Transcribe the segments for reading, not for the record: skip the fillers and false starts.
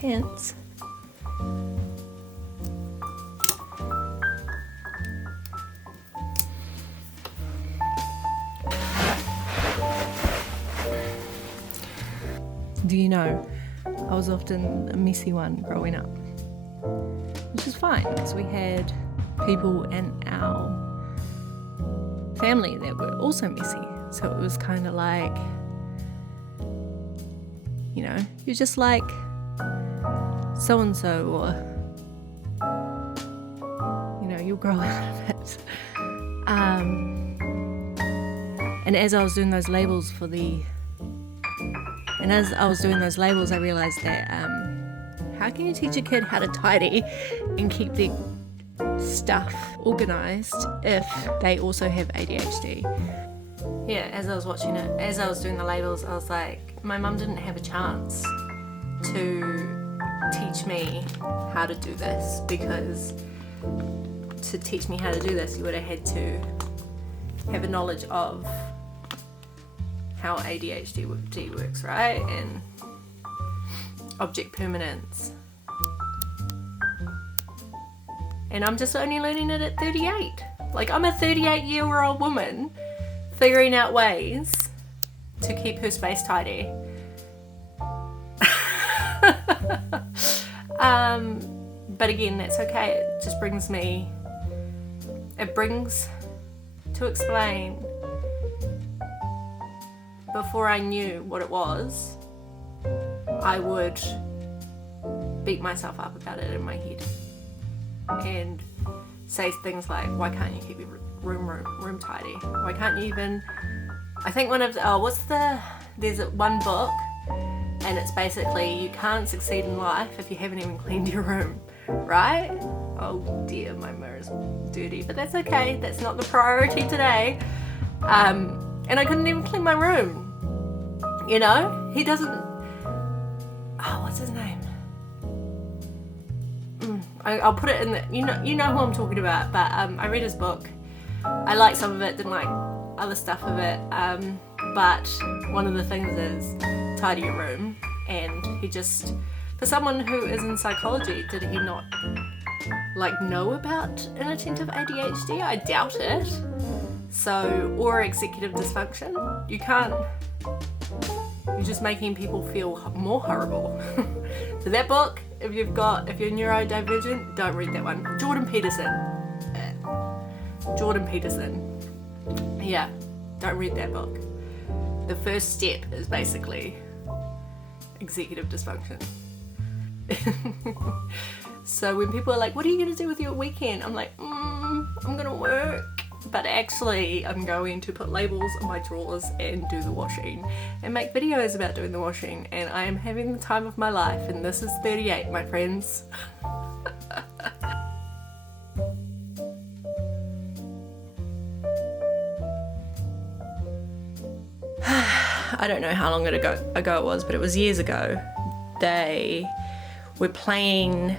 pants. Do you know, I was often a messy one growing up, which is fine because we had people in our family that were also messy. So it was kind of like, you know, you're just like so-and-so, or, you know, you'll grow out of it. And as I was doing those labels I realised that how can you teach a kid how to tidy and keep their stuff organised if they also have ADHD? Yeah, as I was doing the labels, I was like, my mum didn't have a chance to teach me how to do this, because to teach me how to do this, you would have had to have a knowledge of how ADHD works, right? And object permanence. And I'm just only learning it at 38. Like, I'm a 38-year-old woman figuring out ways to keep her space tidy. But again, that's okay. It just brings to explain, before I knew what it was, I would beat myself up about it in my head and say things like, why can't you keep your room tidy? Why can't you even... I think there's one book, and it's basically, you can't succeed in life if you haven't even cleaned your room, right? Oh dear, my mirror's dirty, but that's okay. That's not the priority today. And I couldn't even clean my room. You know, he doesn't... Oh, what's his name? I'll put it in the... You know who I'm talking about, but I read his book. I liked some of it, didn't like other stuff of it. But one of the things is tidy your room. And he just... For someone who is in psychology, did he not know about inattentive ADHD? I doubt it. So, or executive dysfunction. You're just making people feel more horrible. So that book, if you're neurodivergent, don't read that one. Jordan Peterson. Yeah, don't read that book. The first step is basically executive dysfunction. So when people are like, what are you going to do with your weekend? I'm like, I'm going to work. But actually, I'm going to put labels on my drawers and do the washing and make videos about doing the washing. And I am having the time of my life. And this is 38, my friends. I don't know how long ago it was, but it was years ago. They were playing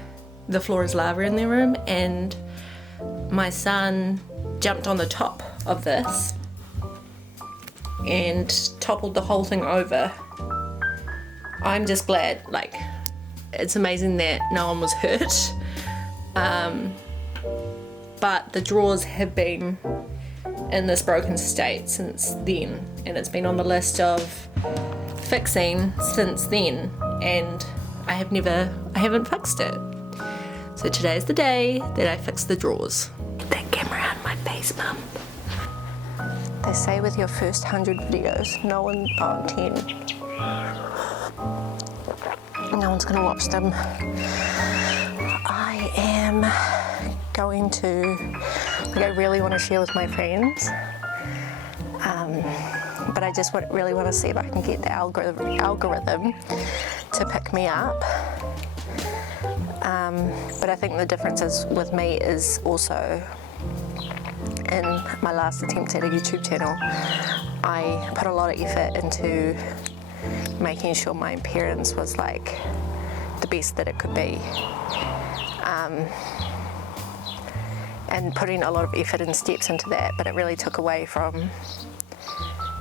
The Floor is Lava in their room, and my son jumped on the top of this and toppled the whole thing over. I'm just glad, it's amazing that no one was hurt. But the drawers have been in this broken state since then, and it's been on the list of fixing since then, and I haven't fixed it. So today's the day that I fix the drawers. Get that camera out of my face, Mum. They say with your first 100 videos, 10, no one's gonna watch them. I am going to, I really want to share with my friends, but I just really want to see if I can get the algorithm to pick me up. But I think the difference with me is also in my last attempt at a YouTube channel, I put a lot of effort into making sure my appearance was the best that it could be. And putting a lot of effort and steps into that, but it really took away from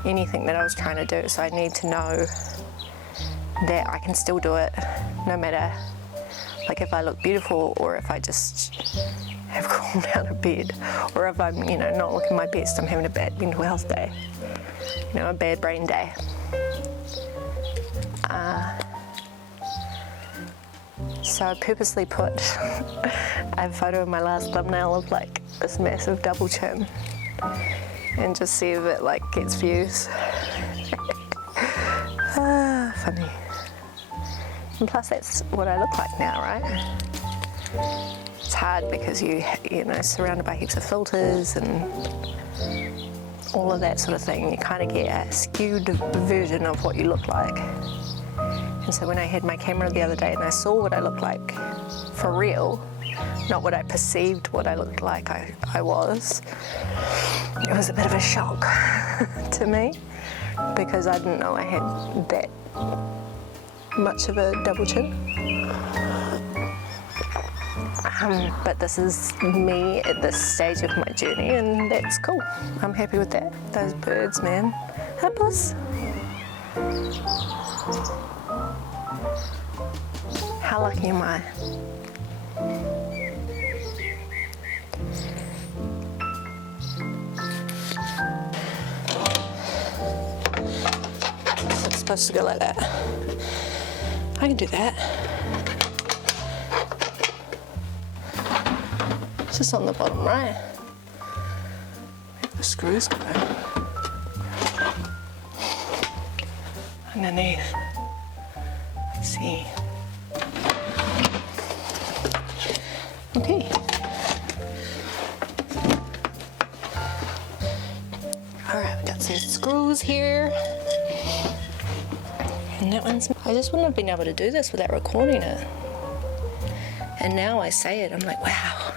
anything that I was trying to do. So I need to know that I can still do it no matter, like, if I look beautiful or if I just have crawled out of bed, or if I'm, you know, not looking my best, I'm having a bad mental health day, you know, a bad brain day. So I purposely put a photo of my last thumbnail of like this massive double chin and just see if it like gets views. Funny. And plus that's what I look like now, right? It's hard because you know, surrounded by heaps of filters and all of that sort of thing. You kind of get a skewed version of what you look like. And so when I had my camera the other day and I saw what I looked like for real, not what I perceived what I looked like I was, it was a bit of a shock to me, because I didn't know I had that much of a double chin. But this is me at this stage of my journey, and that's cool. I'm happy with that. Those birds, man. Hi, boss. How lucky am I? So it's supposed to go like that. I can do that. It's just on the bottom right. Where the screws go? Underneath. Let's see. Okay. Alright, we got some screws here. And that one's... I just wouldn't have been able to do this without recording it. And now I say it, I'm like, wow.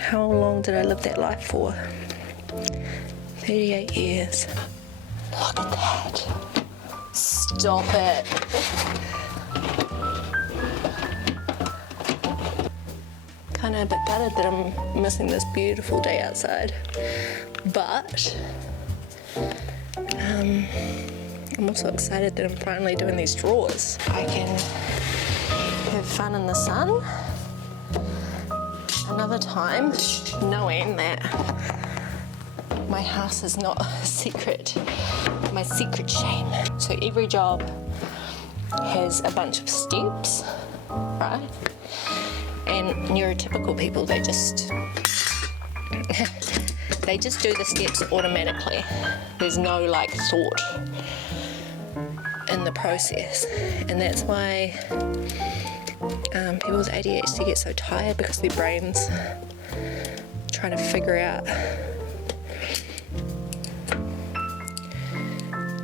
How long did I live that life for? 38 years. Look at that. Stop it. Kind of a bit gutted that I'm missing this beautiful day outside, but I'm also excited that I'm finally doing these drawers. I can have fun in the sun another time, knowing that my house is not a secret, my secret shame. So every job has a bunch of steps, right? And neurotypical people, they just do the steps automatically. There's no like thought in the process, and that's why people with ADHD get so tired, because their brains trying to figure out,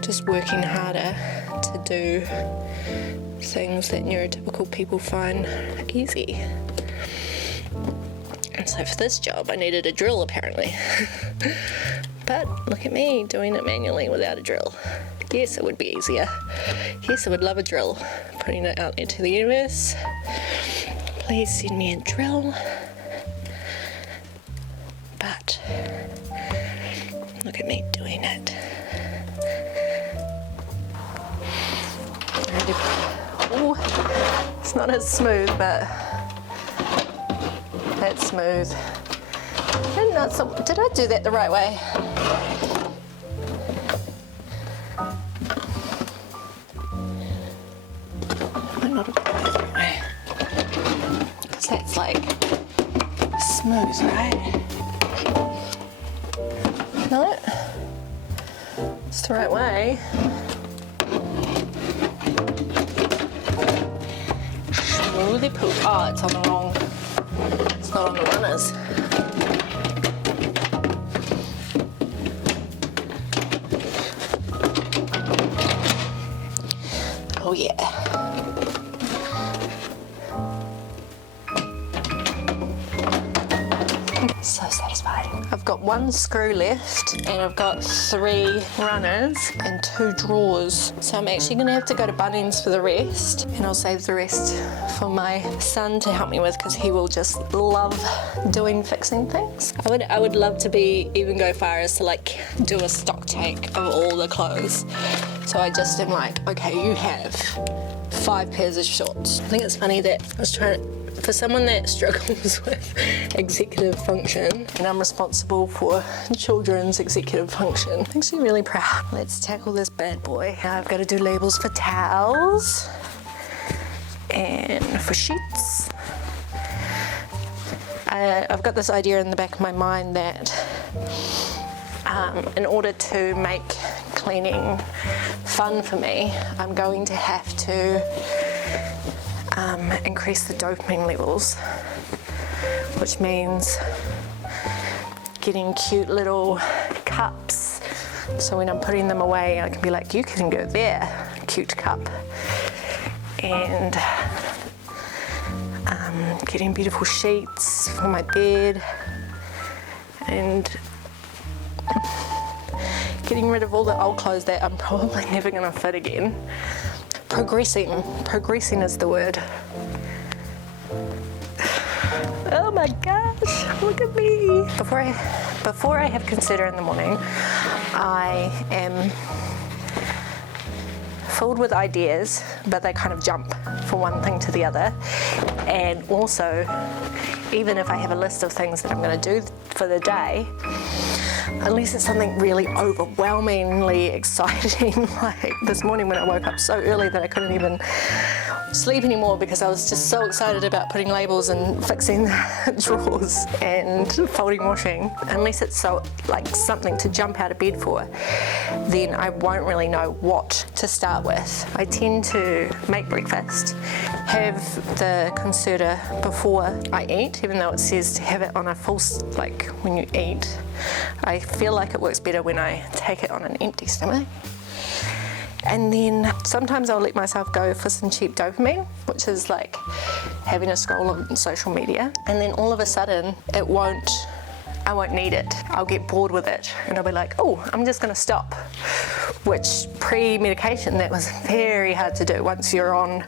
just working harder to do things that neurotypical people find easy. And so for this job I needed a drill apparently. But look at me doing it manually without a drill. Yes, it would be easier. Yes, I would love a drill. Putting it out into the universe. Please send me a drill. But look at me doing it. Oh, it's not as smooth, but that's smooth. And not so, did I do that the right way? Might not have done that the right way. Because that's like smooth, right? No? It's the right way. Smoothie poop. Oh, it's on the wrong. It's not on the runners. Oh yeah. So satisfying. I've got one screw left and I've got 3 runners and 2 drawers. So I'm actually gonna have to go to Bunnings for the rest, and I'll save the rest for my son to help me with, because he will just love fixing things. I would love to even go far as to like do a stock take of all the clothes, So I just am like, okay, you have 5 pairs of shorts. I think it's funny that I was trying to, for someone that struggles with executive function, and I'm responsible for children's executive function, makes me really proud. Let's tackle this bad boy. Now I've got to do labels for towels and for sheets. I've got this idea in the back of my mind that in order to make cleaning fun for me, I'm going to have to increase the dopamine levels, which means getting cute little cups, so when I'm putting them away I can be like, you can go there, cute cup. And getting beautiful sheets for my bed, and getting rid of all the old clothes that I'm probably never going to fit again. Progressing is the word. Oh my gosh, look at me. Before I have consider in the morning, I am filled with ideas, but they kind of jump from one thing to the other. And also, even if I have a list of things that I'm going to do for the day, unless it's something really overwhelmingly exciting, like this morning when I woke up so early that I couldn't even sleep anymore because I was just so excited about putting labels and fixing drawers and folding washing. Unless it's so like something to jump out of bed for, then I won't really know what to start with. I tend to make breakfast, have the concerta before I eat, even though it says to have it on a full, like when you eat. I feel like it works better when I take it on an empty stomach. And then sometimes I'll let myself go for some cheap dopamine, which is like having a scroll on social media. And then all of a sudden, I won't need it. I'll get bored with it and I'll be like, oh, I'm just gonna stop. Which pre-medication, that was very hard to do. Once you're on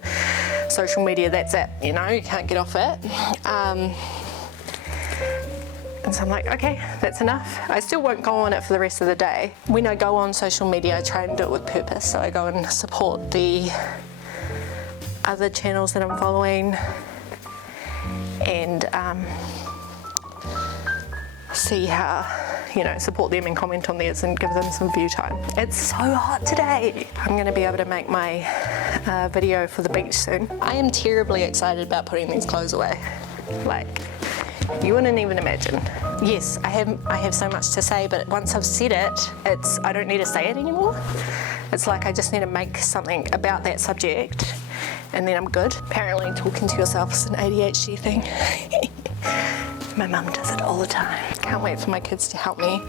social media, that's it, you know, you can't get off it. And so I'm like, okay, that's enough. I still won't go on it for the rest of the day. When I go on social media, I try and do it with purpose. So I go and support the other channels that I'm following and see how, you know, support them and comment on theirs and give them some view time. It's so hot today. I'm gonna be able to make my video for the beach soon. I am terribly excited about putting these clothes away. Like, you wouldn't even imagine. Yes, I have so much to say, but once I've said it, I don't need to say it anymore. It's like I just need to make something about that subject and then I'm good. Apparently talking to yourself is an ADHD thing. My mum does it all the time. Can't wait for my kids to help me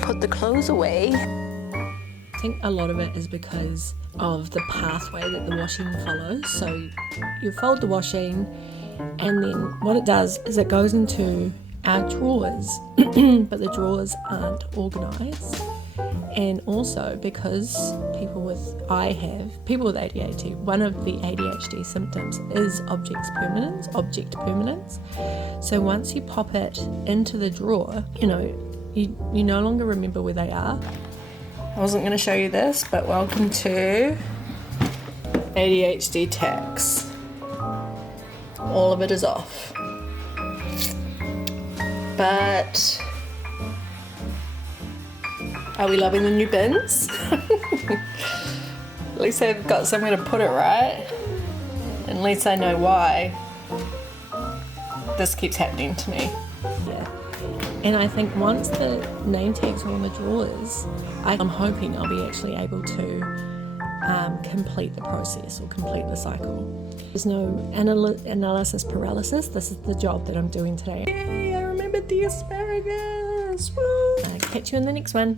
put the clothes away. I think a lot of it is because of the pathway that the washing follows. So you fold the washing, and then what it does is it goes into our drawers, but the drawers aren't organised. And also because people with ADHD, one of the ADHD symptoms is object permanence. So once you pop it into the drawer, you know, you no longer remember where they are. I wasn't going to show you this, but welcome to ADHD tax. All of it is off. But are we loving the new bins? At least I've got somewhere to put it, right? At least I know why this keeps happening to me. Yeah. And I think once the name tags are on the drawers, I'm hoping I'll be actually able to complete the process or complete the cycle. There's no analysis paralysis. This is the job that I'm doing today. Yay, I remembered the asparagus. Woo! Catch you in the next one.